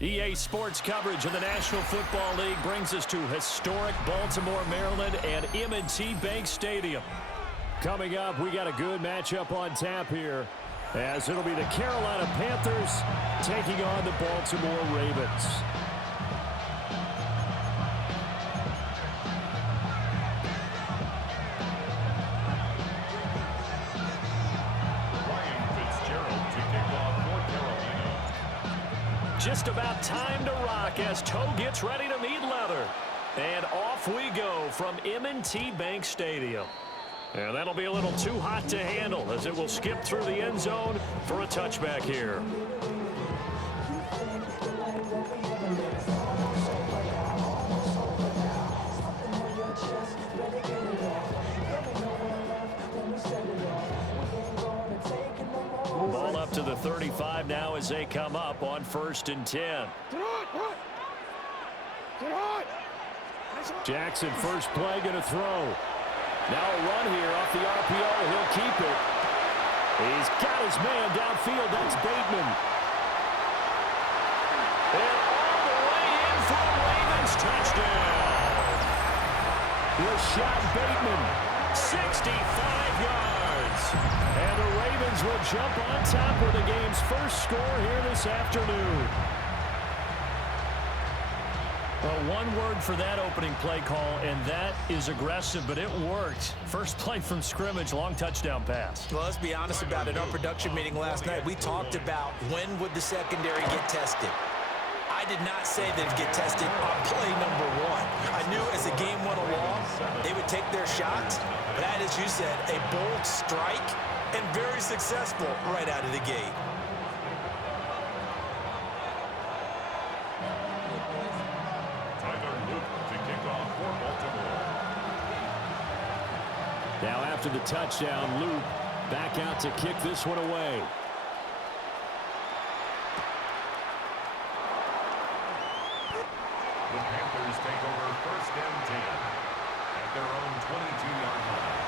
EA Sports coverage of the National Football League brings us to historic Baltimore, Maryland and M&T Bank Stadium. Coming up, we got a good matchup on tap here, as it'll be the Carolina Panthers taking on the Baltimore Ravens. Just about time to rock as Toe gets ready to meet leather. And off we go from M&T Bank Stadium. And that'll be a little too hot to handle as it will skip through the end zone for a touchback here. Ball up to the 35 now as they come up on 1st and 10. Jackson, first play, going to throw. Now a run here off the RPO. He'll keep it. He's got his man downfield. That's Bateman. And all the way in for a Ravens touchdown. Rashad Bateman, 65 yards. And the Ravens will jump on top with the game's first score here this afternoon. Well, one word for that opening play call, and that is aggressive, but it worked. First play from scrimmage, long touchdown pass. Well, let's be honest about it. Our production meeting last night, we talked about when would the secondary get tested. I did not say they'd get tested on play number 1. I knew as the game went along, they would take their shots. But that, as you said, a bold strike and very successful right out of the gate. Now after the touchdown, Luke back out to kick this one away. The Panthers take over 1st and 10 at their own 22-yard line.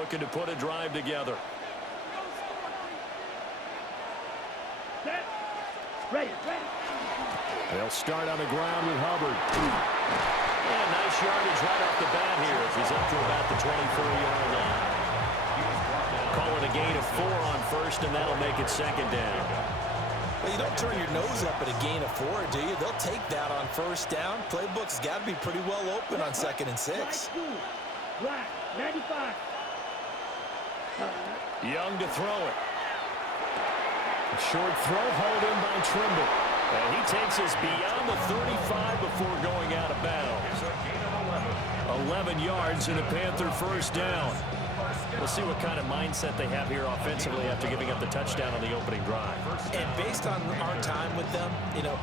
Looking to put a drive together. Ready. They'll start on the ground with Hubbard. And nice yardage right off the bat here as he's up to about the 24-yard line. Call it a gain of 4 on 1st, and that'll make it 2nd down. Well, you don't turn your nose up at a gain of 4, do you? They'll take that on 1st down. Playbook's got to be pretty well open on 2nd and 6. Black, 95. Young to throw it. Short throw hauled in by Trimble. And he takes us beyond the 35 before going out of bounds. 11 yards and a Panther 1st down. We'll see what kind of mindset they have here offensively after giving up the touchdown on the opening drive. And based on our time with them,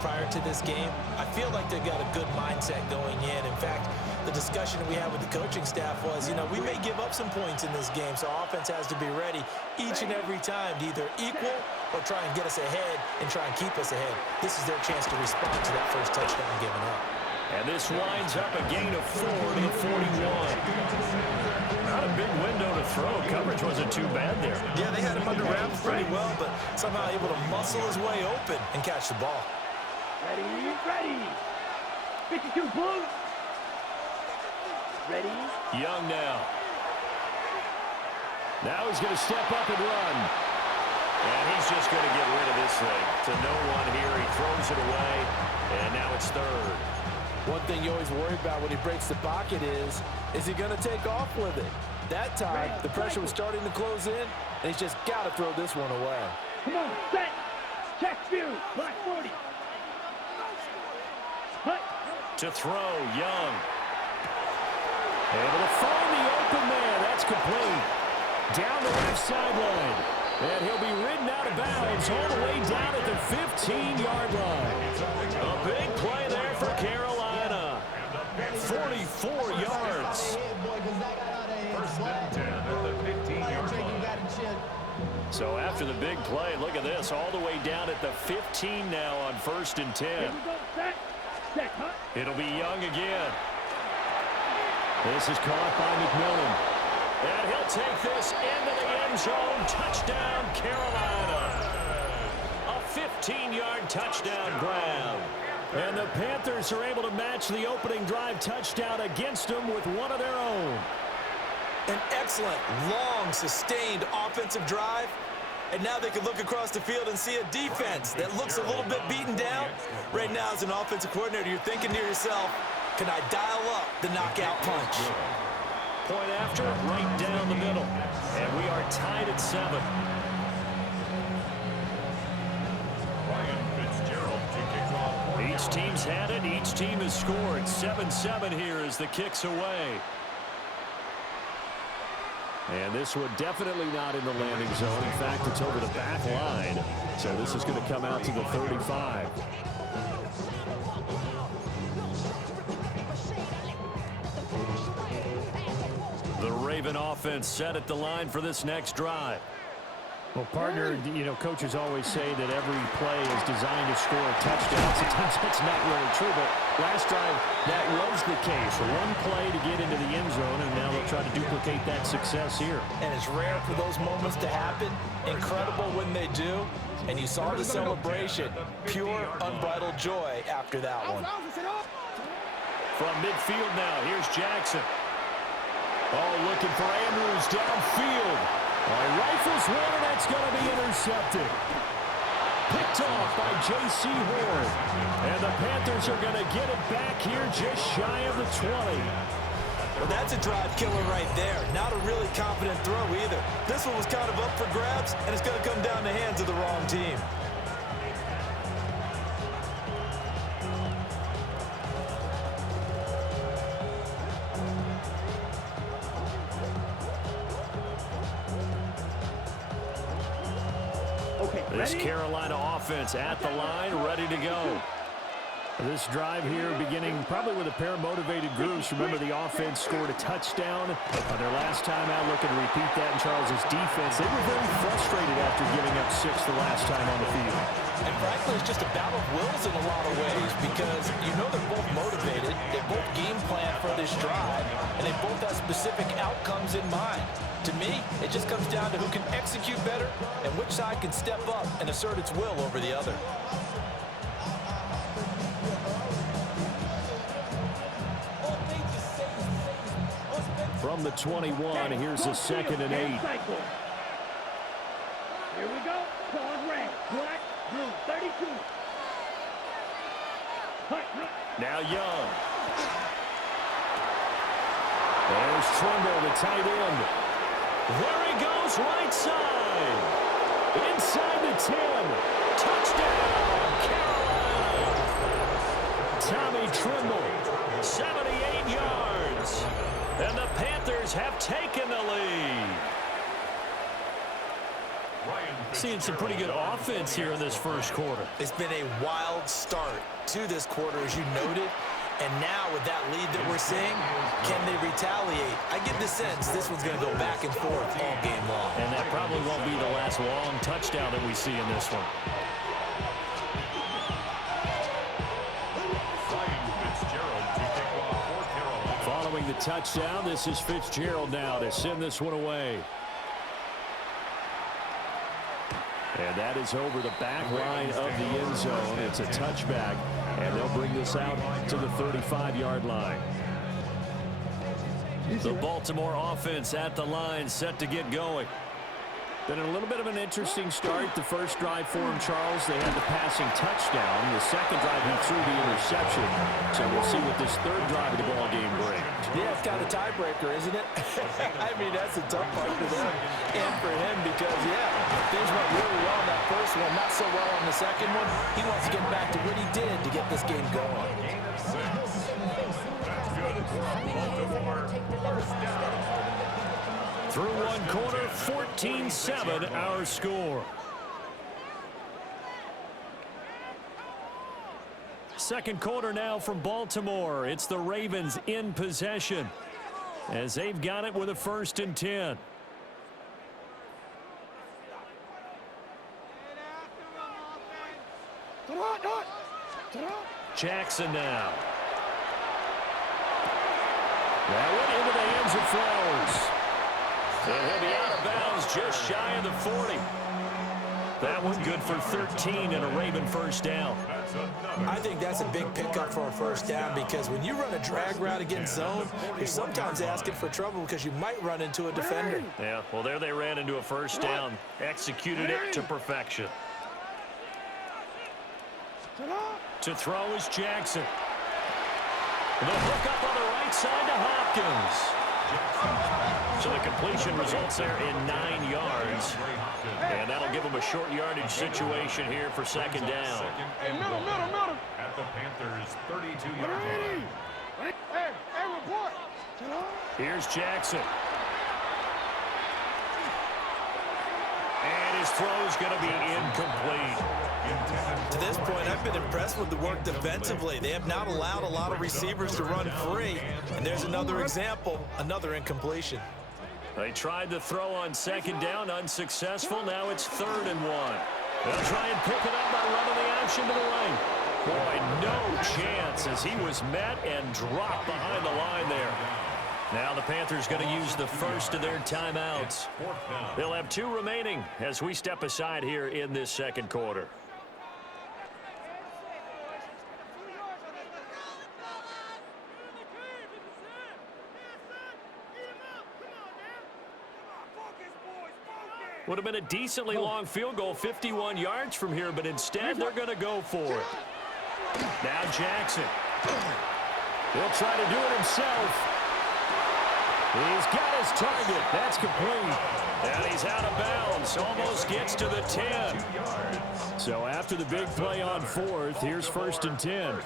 prior to this game, I feel like they've got a good mindset going in. In fact, the discussion we had with the coaching staff was, we may give up some points in this game, so offense has to be ready each and every time to either equal or try and get us ahead and try and keep us ahead. This is their chance to respond to that first touchdown given up. And this winds up a gain of 4 to the 41. Not a big window to throw. Coverage wasn't too bad there. Yeah, they had him under wraps pretty well, but somehow able to muscle his way open and catch the ball. Ready. 52 blue. Ready. Young now. Now he's going to step up and run. And he's just going to get rid of this thing. To no one here. He throws it away. And now it's 3rd. One thing you always worry about when he breaks the pocket is he going to take off with it? That time, the pressure was starting to close in, and he's just got to throw this one away. Come on, set. Check view. Black 40. Hut. To throw, Young. Able to find the open man. That's complete. Down the left sideline. And he'll be ridden out of bounds all the way down at the 15-yard line. A big play there for Carolina. 44 yards. 1st and 10 at the 15-yard line. So after the big play, look at this. All the way down at the 15 now on 1st and 10. It'll be Young again. This is caught by McMillan. And he'll take this into the end zone. Touchdown, Carolina. A 15-yard touchdown grab. And the Panthers are able to match the opening drive touchdown against them with one of their own. An excellent, long, sustained offensive drive. And now they can look across the field and see a defense that looks a little bit beaten down. Right now, as an offensive coordinator, you're thinking to yourself, can I dial up the knockout punch? Point after, right down the middle. And we are tied at 7. Each team's had it. Each team has scored. 7-7 here as the kick's away. And this one definitely not in the landing zone. In fact, it's over the back line. So this is going to come out to the 35. The Raven offense set at the line for this next drive. Well, partner, coaches always say that every play is designed to score a touchdown. Sometimes that's not really true, but last drive, that was the case. One play to get into the end zone, and now they'll try to duplicate that success here. And it's rare for those moments to happen. Incredible when they do. And you saw the celebration. Pure, unbridled joy after that one. From midfield now, here's Jackson. Oh, looking for Andrews downfield. Rifles one, and that's going to be intercepted. Picked off by J.C. Horn. And the Panthers are going to get it back here just shy of the 20. Well, that's a drive killer right there. Not a really confident throw either. This one was kind of up for grabs, and it's going to come down the hands of the wrong team. This Carolina offense at the line, ready to go. This drive here beginning probably with a pair of motivated groups. Remember, the offense scored a touchdown on their last time out. Looking to repeat that in Charles's defense. They were very frustrated after giving up 6 the last time on the field. And frankly, it's just a battle of wills in a lot of ways because they're both motivated. They both game plan for this drive, and they both have specific outcomes in mind. To me, it just comes down to who can execute better and which side can step up and assert its will over the other. From the 21, here's a 2nd and 8. Here we go. Pause red. Black, blue, 32. Now Young. There's Trimble, the tight end. There he goes, right side. Inside the 10. Touchdown, Carolina. Tommy Trimble, 78 yards. And the Panthers have taken the lead. Seeing some pretty good offense here in this first quarter. It's been a wild start to this quarter, as you noted. And now with that lead that we're seeing, can they retaliate? I get the sense this one's going to go back and forth all game long. And that probably won't be the last long touchdown that we see in this one. Following the touchdown, this is Fitzgerald now to send this one away. And that is over the back line of the end zone. It's a touchback, and they'll bring this out to the 35-yard line. The Baltimore offense at the line, set to get going. Been a little bit of an interesting start. The first drive for him, Charles, they had the passing touchdown. The second drive, he threw the interception. So we'll see what this third drive of the ball game brings. Yeah, it's kind of a tiebreaker, isn't it? I mean, that's a tough part for them and for him because, things went really well in that first one, not so well on the second one. He wants to get back to what he did to get this game going. Through one quarter, 14-7 our score. Second quarter now from Baltimore. It's the Ravens in possession as they've got it with a 1st and 10. Jackson now. That went into the hands of Flowers. And he'll be out of bounds just shy of the 40. That one good for 13 and a Raven first down. I think that's a big pickup for a first down because when you run a drag route against zone, you're sometimes asking for trouble because you might run into a defender. Yeah, well, there they ran into a first down. Executed it to perfection. To throw is Jackson. The hook up on the right side to Hopkins. So the completion results there in 9 yards. And that'll give them a short yardage situation here for second down. Middle. At the Panthers' 32-yard line. Hey, report. Here's Jackson. And his throw's going to be incomplete. To this point, I've been impressed with the work defensively. They have not allowed a lot of receivers to run free. And there's another example, another incompletion. They tried to throw on second down, unsuccessful. Now it's 3rd and 1. They'll try and pick it up by running the action to the right. Boy, no chance as he was met and dropped behind the line there. Now the Panthers going to use the first of their timeouts. They'll have 2 remaining as we step aside here in this second quarter. Would have been a decently long field goal, 51 yards from here, but instead they're going to go for it. Now Jackson. He'll try to do it himself. He's got his target. That's complete. And he's out of bounds. Almost gets to the 10. So after the big play on 4th, here's 1st and 10.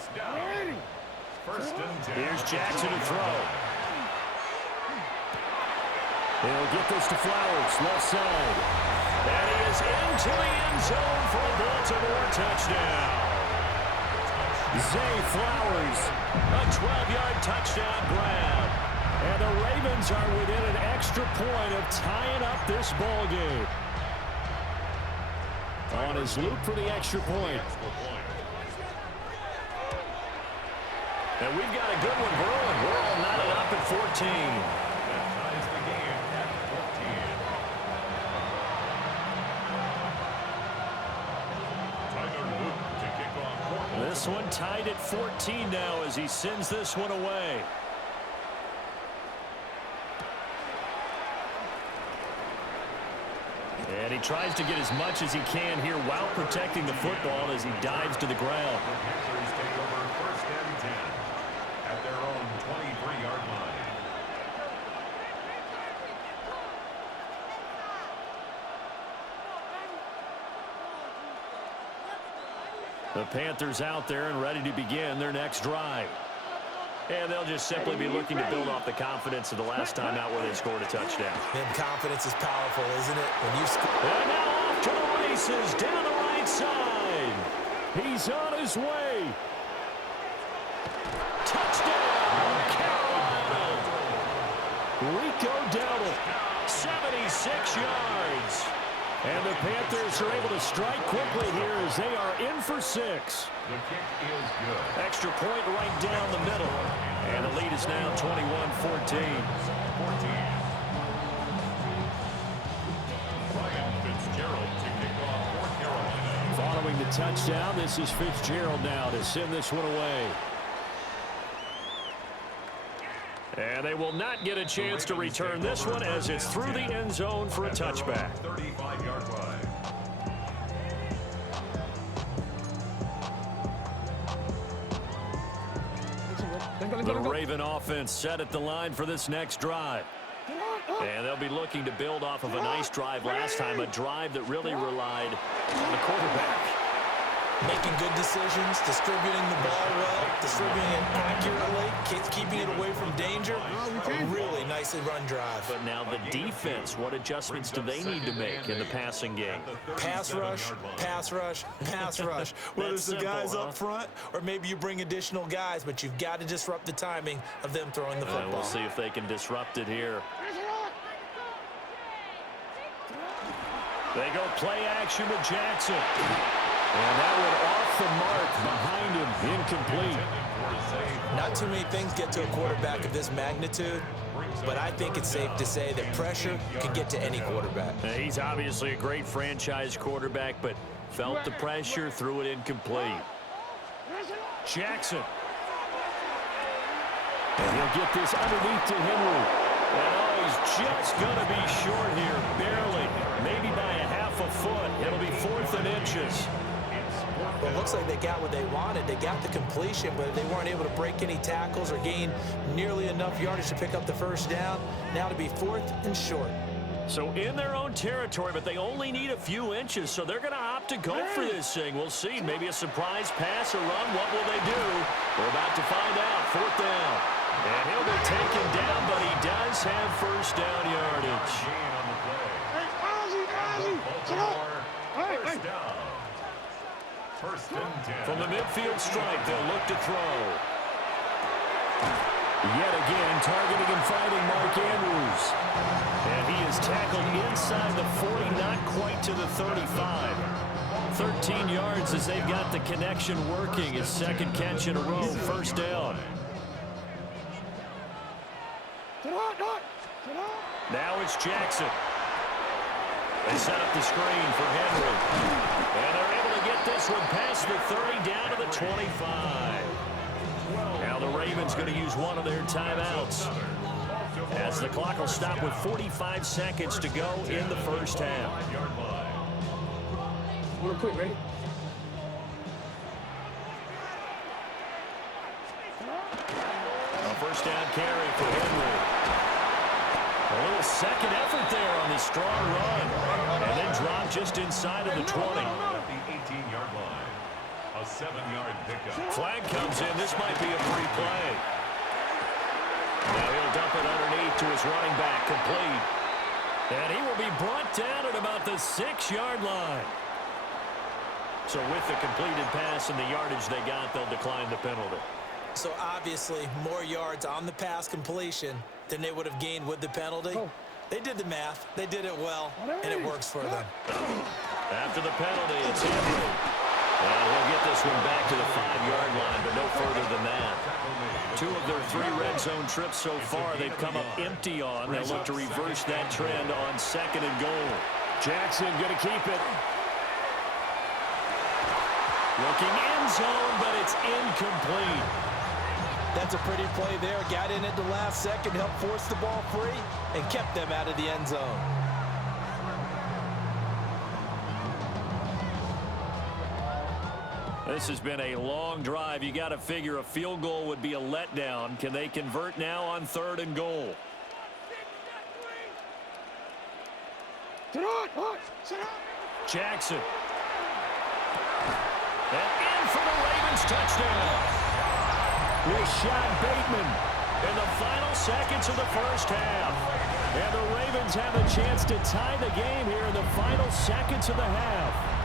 Here's Jackson to throw. He'll get this to Flowers, left side. And he is into the end zone for a Baltimore touchdown. Zay Flowers, a 12-yard touchdown grab. And the Ravens are within an extra point of tying up this ball game. On his loop for the extra point. And we've got a good one brewing. We're all knotted up at 14. This one tied at 14 now as he sends this one away. And he tries to get as much as he can here while protecting the football as he dives to the ground. The Panthers take over 1st and 10 at their own 23-yard line. The Panthers out there and ready to begin their next drive. And they'll just simply be looking to build off the confidence of the last time out where they scored a touchdown. And confidence is powerful, isn't it? When you and now off to the races down the right side. He's on his way. Touchdown, Carolina. Rico Dowdle, 76 yards. And the Panthers are able to strike quickly here as they are in for 6. The kick is good. Extra point right down the middle. And the lead is now 21-14. Ryan Fitzgerald to kick off for Carolina. Following the touchdown, this is Fitzgerald now to send this one away. And they will not get a chance to return this one as it's through the end zone for a touchback. 35-yard line. The Raven offense set at the line for this next drive. And they'll be looking to build off of a nice drive last time, a drive that really relied on the quarterback. making good decisions, distributing the ball well, distributing it accurately, keeping it away from danger. A really nicely run drive. But now the defense, what adjustments do they need to make in the passing game? Pass rush, pass rush, pass rush. Whether it's the guys up front or maybe you bring additional guys, but you've got to disrupt the timing of them throwing the football. We'll see if they can disrupt it here. They go play action with Jackson. And that went off the mark behind him, incomplete. Not too many things get to a quarterback of this magnitude, but I think it's safe to say that pressure can get to any quarterback. He's obviously a great franchise quarterback, but felt the pressure, threw it incomplete. Jackson. And he'll get this underneath to Henry. And oh, he's just going to be short here, barely. Maybe by a half a foot. It'll be 4th and inches. Well, it looks like they got what they wanted. They got the completion, but they weren't able to break any tackles or gain nearly enough yardage to pick up the first down. Now to be 4th and short. So in their own territory, but they only need a few inches, so they're going to opt to go for this thing. We'll see. Maybe a surprise pass or run. What will they do? We're about to find out. 4th down. And he'll be taken down, but he does have first down yardage. First and 10. From the midfield stripe, they'll look to throw. Yet again, targeting and finding Mark Andrews. And he is tackled inside the 40, not quite to the 35. 13 yards as they've got the connection working. His second catch in a row, first down. Now it's Jackson. They set up the screen for Henry. And they're able to get this one past the 30 down to the 25. Now the Ravens going to use one of their timeouts, as the clock will stop with 45 seconds to go in the first half. Real quick, ready? A first down carry for Henry. A little second effort there on the strong run. And then drop just inside of the 20. At the 18-yard line. A 7-yard pickup. Flag comes in. This might be a free play. Now he'll dump it underneath to his running back, complete. And he will be brought down at about the 6-yard line. So with the completed pass and the yardage they got, they'll decline the penalty. So obviously more yards on the pass completion than they would have gained with the penalty. They did the math. They did it well, and it works for them. After the penalty, it's Henry. And he'll get this one back to the 5-yard line, but no further than that. 2 of their 3 red zone trips so far they've come up empty on. They'll look to reverse that trend on 2nd and goal. Jackson going to keep it. Looking end zone, but it's incomplete. That's a pretty play there. Got in at the last second, helped force the ball free, and kept them out of the end zone. This has been a long drive. You got to figure a field goal would be a letdown. Can they convert now on 3rd and goal? Jackson. And in for the Ravens touchdown. Rashad Bateman in the final seconds of the first half. And the Ravens have a chance to tie the game here in the final seconds of the half.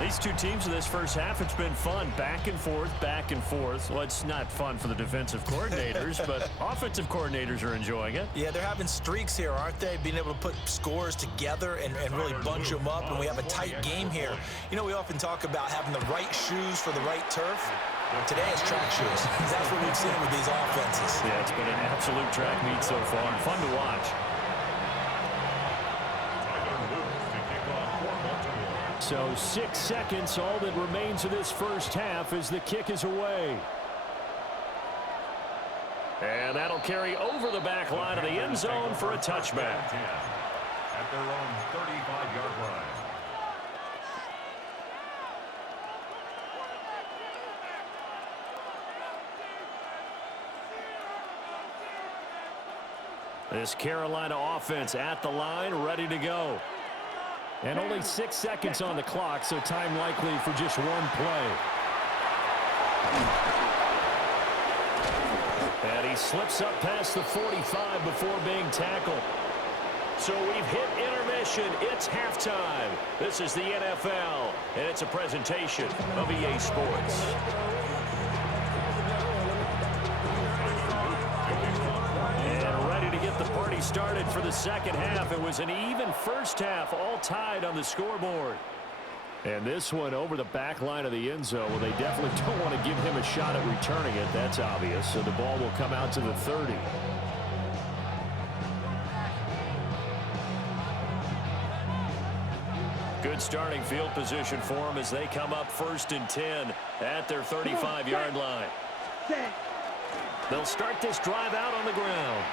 These two teams in this first half, it's been fun. Back and forth, back and forth. Well, it's not fun for the defensive coordinators, but offensive coordinators are enjoying it. Yeah, they're having streaks here, aren't they? Being able to put scores together and really bunch them up, and we have a tight game here. You know, we often talk about having the right shoes for the right turf. Today it's track shoes. That's what we've seen with these offenses. Yeah, it's been an absolute track meet so far. Fun to watch. So 6 seconds, all that remains of this first half as the kick is away. And that'll carry over the back line of the end zone for a touchback. At their own 35-yard line. This Carolina offense at the line, ready to go. And only 6 seconds on the clock, so time likely for just one play. And he slips up past the 45 before being tackled. So we've hit intermission. It's halftime. This is the NFL, and it's a presentation of EA Sports. The party started for the second half. It was an even first half, all tied on the scoreboard. And this one over the back line of the end zone. Well, they definitely don't want to give him a shot at returning it. That's obvious. So the ball will come out to the 30. Good starting field position for them as they come up 1st and 10 at their 35-yard line. They'll start this drive out on the ground.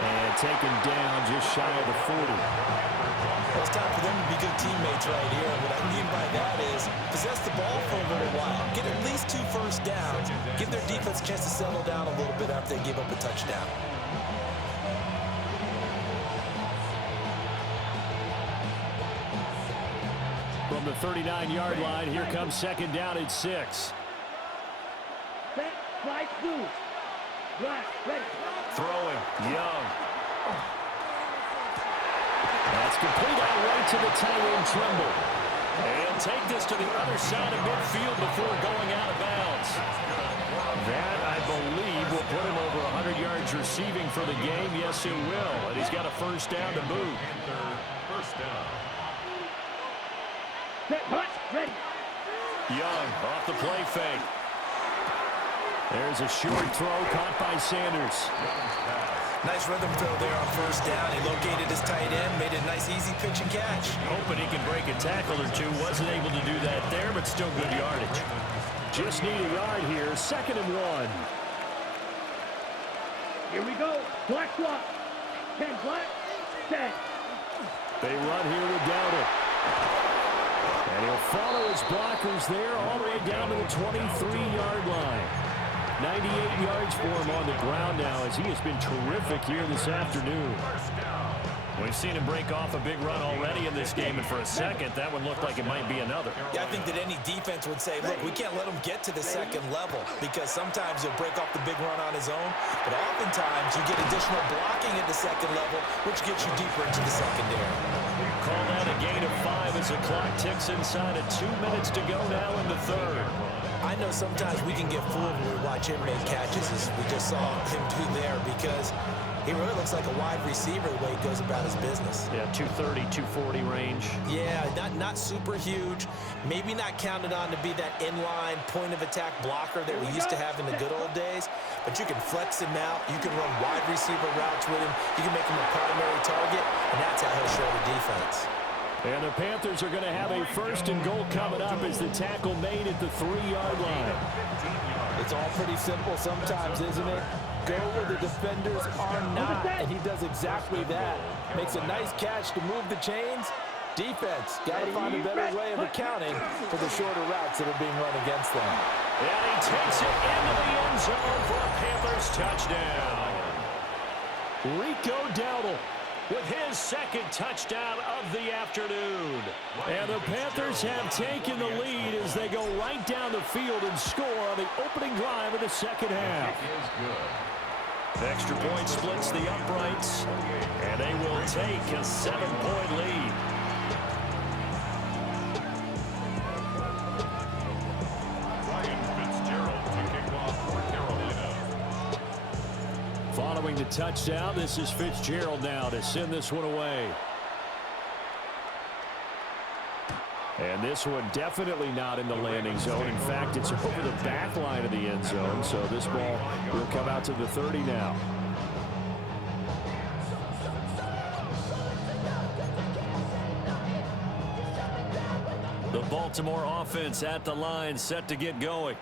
And taken down just shy of the 40. Well, it's time for them to be good teammates right here. What I mean by that is possess the ball for a little while. Get at least 2 first downs. Give their defense a chance to settle down a little bit after they give up a touchdown. From the 39-yard line, here comes 2nd down at 6. Set, slide, move. Right, ready. Throwing, Young. That's complete out right to the tight end, Tremble. And he'll take this to the other side of midfield before going out of bounds. That, I believe, will put him over 100 yards receiving for the game. Yes, it will. And he's got a 1st down to boot. First down. Set, punch, ready. Young off the play fake. There's a short throw caught by Sanders. Nice rhythm throw there on 1st down. He located his tight end, made a nice easy pitch and catch. Hoping he can break a tackle or two. Wasn't able to do that there, but still good yardage. Just need a yard here. 2nd and 1. Here we go. Black swap. 10 black. 10. They run here with Dowdle. And he'll follow his blockers there all the way down to the 23-yard line. 98 yards for him on the ground now as he has been terrific here this afternoon. We've seen him break off a big run already in this game, and for a second, that one looked like it might be another. Yeah, I think that any defense would say, look, we can't let him get to the 2nd level because sometimes he'll break off the big run on his own, but oftentimes you get additional blocking at the 2nd level, which gets you deeper into the secondary. Call that a gain of 5 as the clock ticks inside of 2 minutes to go now in the 3rd. I know sometimes we can get fooled when we watch him make catches, as we just saw him do there, because he really looks like a wide receiver the way he goes about his business. Yeah, 230, 240 range. Yeah, not super huge. Maybe not counted on to be that inline point-of-attack blocker that we used to have in the good old days, but you can flex him out. You can run wide receiver routes with him. You can make him a primary target, and that's how he'll show the defense. And the Panthers are going to have a 1st and goal coming up as the tackle made at the 3-yard line. It's all pretty simple sometimes, isn't it? Go where the defenders are not, and he does exactly that. Makes a nice catch to move the chains. Defense, got to find a better way of accounting for the shorter routes that are being run against them. And he takes it into the end zone for a Panthers touchdown. Rico Dowdle with his 2nd touchdown of the afternoon. And the Panthers have taken the lead as they go right down the field and score on the opening drive of the 2nd half. Extra point splits the uprights, and they will take a 7-point lead. Following the touchdown, this is Fitzgerald now to send this one away. And this one definitely not in the landing zone. In fact, it's over the back line of the end zone, so this ball will come out to the 30 now. The Baltimore offense at the line, set to get going.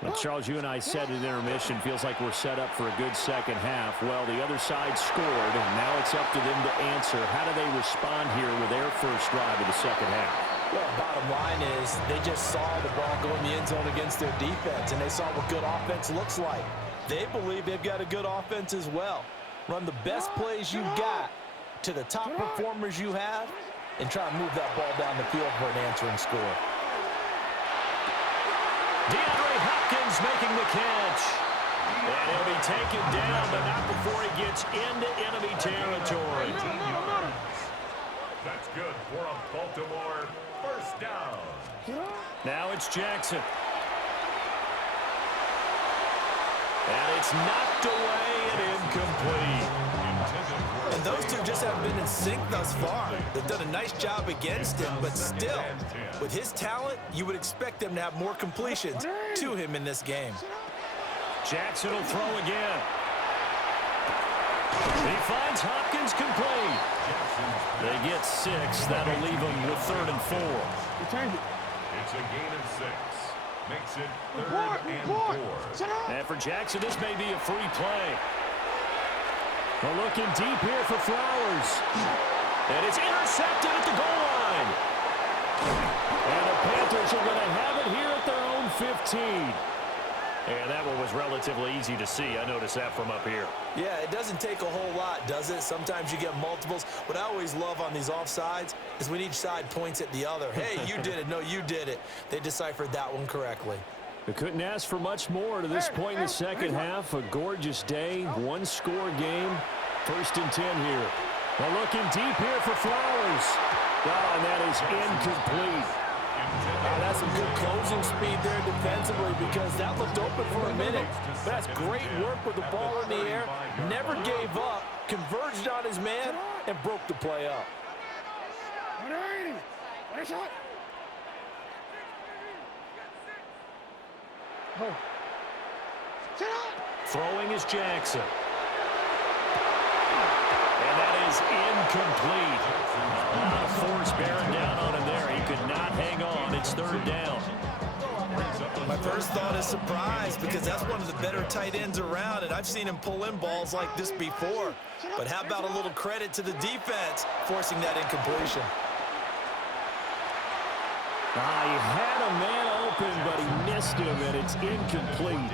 Well, Charles, you and I said at intermission, feels like we're set up for a good 2nd half. Well, the other side scored, and now it's up to them to answer. How do they respond here with their first drive of the 2nd half? Well, bottom line is they just saw the ball go in the end zone against their defense, and they saw what good offense looks like. They believe they've got a good offense as well. Run the best plays you got to the top performers you have, and try to move that ball down the field for an answering score. DeAndre Hopkins making the catch. And he'll be taken down, but not before he gets into enemy territory. That's good for a Baltimore 1st down. Now it's Jackson. And it's knocked away and incomplete. And those two just haven't been in sync thus far. They've done a nice job against him, but still, with his talent, you would expect them to have more completions to him in this game. Jackson will throw again. He finds Hopkins complete. They get 6. That'll leave them with 3rd and 4. It's a gain of 6. Makes it 3rd and 4. And for Jackson, this may be a free play. We're looking deep here for Flowers. And it's intercepted at the goal line. And the Panthers are going to have it here at their own 15. And that one was relatively easy to see. I noticed that from up here. Yeah, it doesn't take a whole lot, does it? Sometimes you get multiples. What I always love on these offsides is when each side points at the other. Hey, you did it. No, you did it. They deciphered that one correctly. We couldn't ask for much more to this point in the second half. A gorgeous day, one-score game. 1st and 10 here. They're looking deep here for Flowers. Oh, and that is incomplete. That's some good closing speed there defensively because that looked open for a minute. But that's great work with the ball in the air. Never gave up, converged on his man, and broke the play up. Throwing is Jackson. And that is incomplete. A lot of force bearing down on him there. He could not hang on. It's 3rd down. My first thought is surprise because that's one of the better tight ends around, and I've seen him pull in balls like this before. But how about a little credit to the defense forcing that incompletion? He had a man open, but he missed him, and it's incomplete.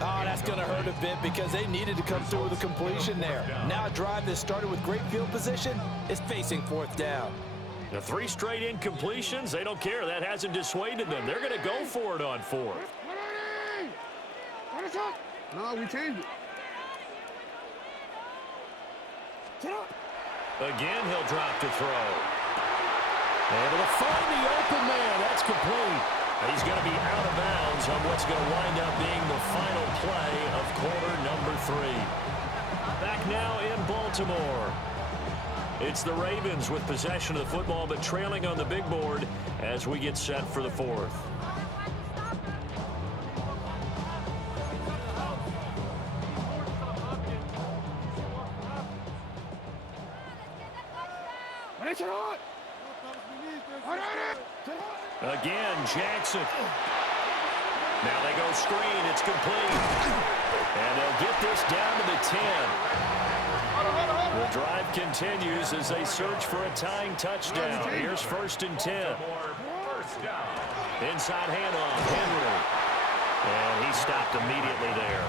Oh, that's going to hurt a bit because they needed to come through with a completion there. Now a drive that started with great field position is facing 4th down. The 3 straight incompletions, they don't care. That hasn't dissuaded them. They're going to go for it on 4th. No, we changed it. Again, he'll drop to throw. Able to find the open man. That's complete. He's going to be out of bounds on what's going to wind up being the final play of quarter number 3. Back now in Baltimore. It's the Ravens with possession of the football, but trailing on the big board as we get set for the 4th. Again, Jackson. Now they go screen. It's complete. And they'll get this down to the 10. The drive continues as they search for a tying touchdown. Here's 1st and 10. Inside handoff, Henry. And he stopped immediately there.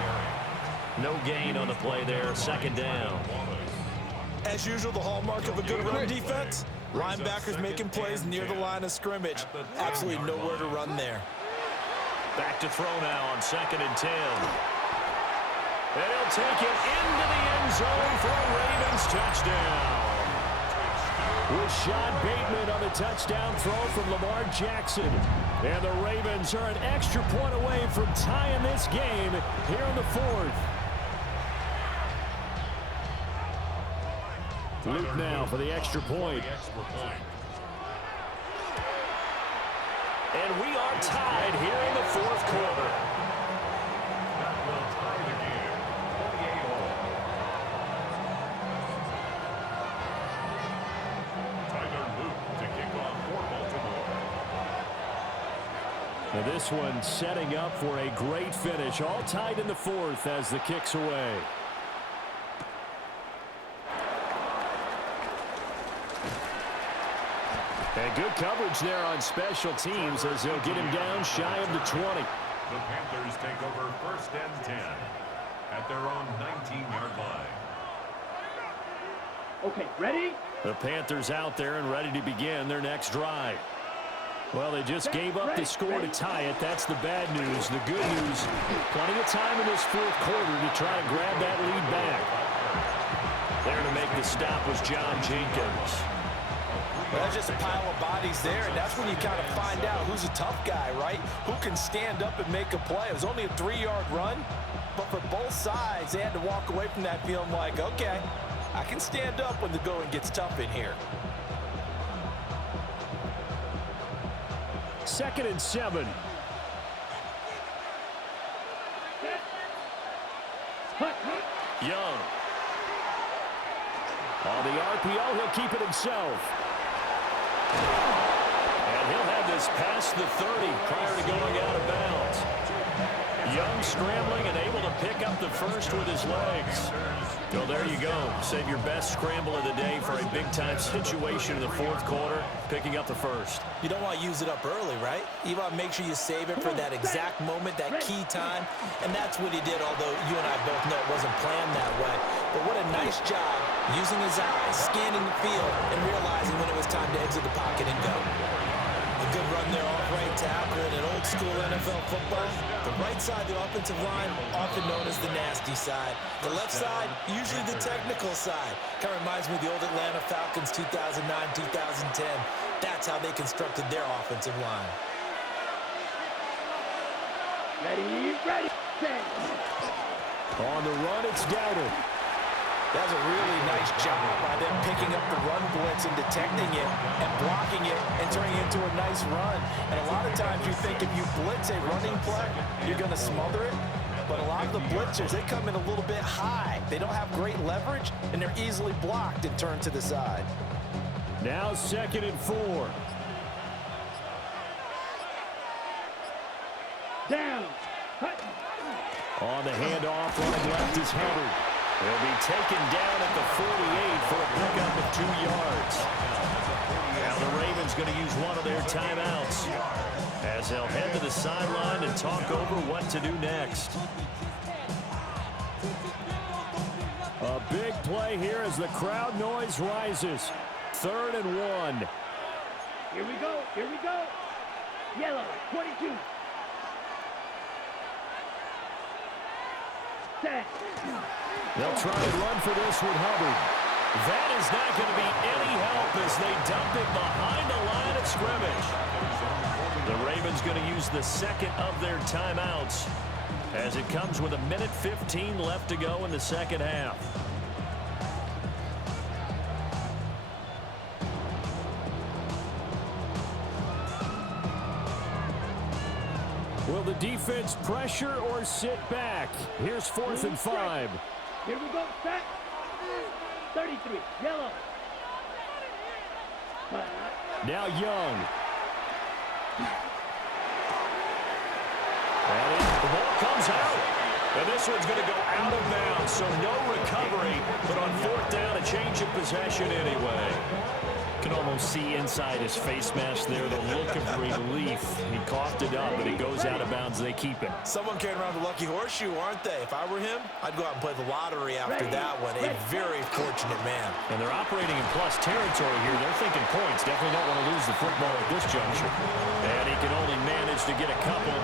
No gain on the play there. 2nd down. As usual, the hallmark of a good run defense, linebackers making plays near the line of scrimmage. Absolutely nowhere to run there. Back to throw now on 2nd and 10. And he'll take it into the end zone for a Ravens touchdown. Rashad Bateman on the touchdown throw from Lamar Jackson. And the Ravens are an extra point away from tying this game here in the 4th. Luke now for the extra point. And we are tied here in the 4th quarter. That will tie the game. 28-all. Tyler Luke to kick off for Baltimore. Now this one setting up for a great finish. All tied in the 4th as the kick's away. And good coverage there on special teams as they'll get him down shy of the 20. The Panthers take over 1st and 10 at their own 19-yard line. Okay, ready? The Panthers out there and ready to begin their next drive. Well, they just gave up the score to tie it. That's the bad news. The good news, plenty of time in this 4th quarter to try to grab that lead back. There to make the stop was John Jenkins. Well, that's just a pile of bodies there, and that's when you kind of find out who's a tough guy, right? Who can stand up and make a play. It was only a 3-yard run, but for both sides, they had to walk away from that feeling like, okay, I can stand up when the going gets tough in here. 2nd and 7. Young. On the RPO, he'll keep it himself. And he'll have this past the 30 prior to going out of bounds. Young scrambling and able to pick up the first with his legs. So there you go. Save your best scramble of the day for a big-time situation in the 4th quarter, picking up the first. You don't want to use it up early, right? You want to make sure you save it for that exact moment, that key time. And that's what he did, although you and I both know it wasn't planned that way. But what a nice job using his eyes, scanning the field, and realizing when it was time to exit the pocket and go. A good run there off right tackle in an old-school NFL football. The right side of the offensive line, often known as the nasty side. The left side, usually the technical side. Kind of reminds me of the old Atlanta Falcons 2009-2010. That's how they constructed their offensive line. Ready, ready, set. On the run, it's Dowdle. That's a really nice job by them picking up the run blitz and detecting it and blocking it and turning it into a nice run. And a lot of times you think if you blitz a running play, you're going to smother it. But a lot of the blitzers, they come in a little bit high. They don't have great leverage, and they're easily blocked and turned to the side. Now 2nd and 4. Down. On the handoff, line left is Hubbard. He'll be taken down at the 48 for a pickup of 2 yards. Now the Ravens going to use one of their timeouts as they'll head to the sideline and talk over what to do next. A big play here as the crowd noise rises. 3rd and 1. Here we go, here we go. Yellow, 22. Set. They'll try and run for this with Hubbard. That is not going to be any help as they dump it behind the line of scrimmage. The Ravens going to use the 2nd of their timeouts as it comes with 1:15 left to go in the 2nd half. Will the defense pressure or sit back? Here's 4th and 5. Here we go, set. 33, yellow. Now Young. And the ball comes out. And this one's going to go out of bounds, so no recovery. But on 4th down, a change of possession anyway. You can almost see inside his face mask there the look of relief. He coughed it up, but it goes out of bounds. They keep it. Someone carrying around the lucky horseshoe, aren't they? If I were him, I'd go out and play the lottery after that one. A very fortunate man. And they're operating in plus territory here. They're thinking points. Definitely don't want to lose the football at this juncture. And he can only manage to get a couple.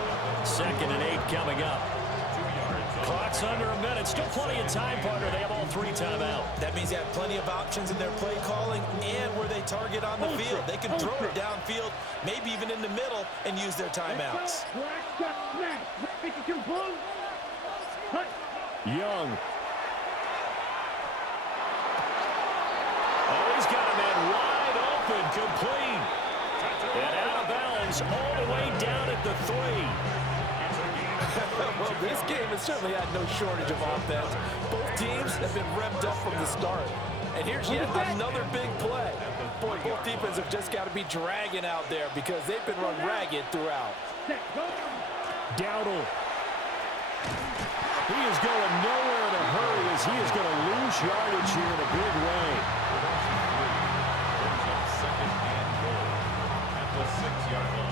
2nd and 8 coming up. Clock's under a minute. Still plenty of time, partner. They have all 3 timeout. That means they have plenty of options in their play calling and where they target on the field. They can throw it downfield, maybe even in the middle, and use their timeouts. Young. Oh, he's got a man wide open, complete. And out of bounds all the way down at the 3. Well, this game has certainly had no shortage of offense. Both teams have been revved up from the start. And here's yet another big play. Boy, both defenses have just got to be dragging out there because they've been run ragged throughout. Dowdle. He is going nowhere in a hurry as he is going to lose yardage here in a big way. Second and goal at the 6-yard line.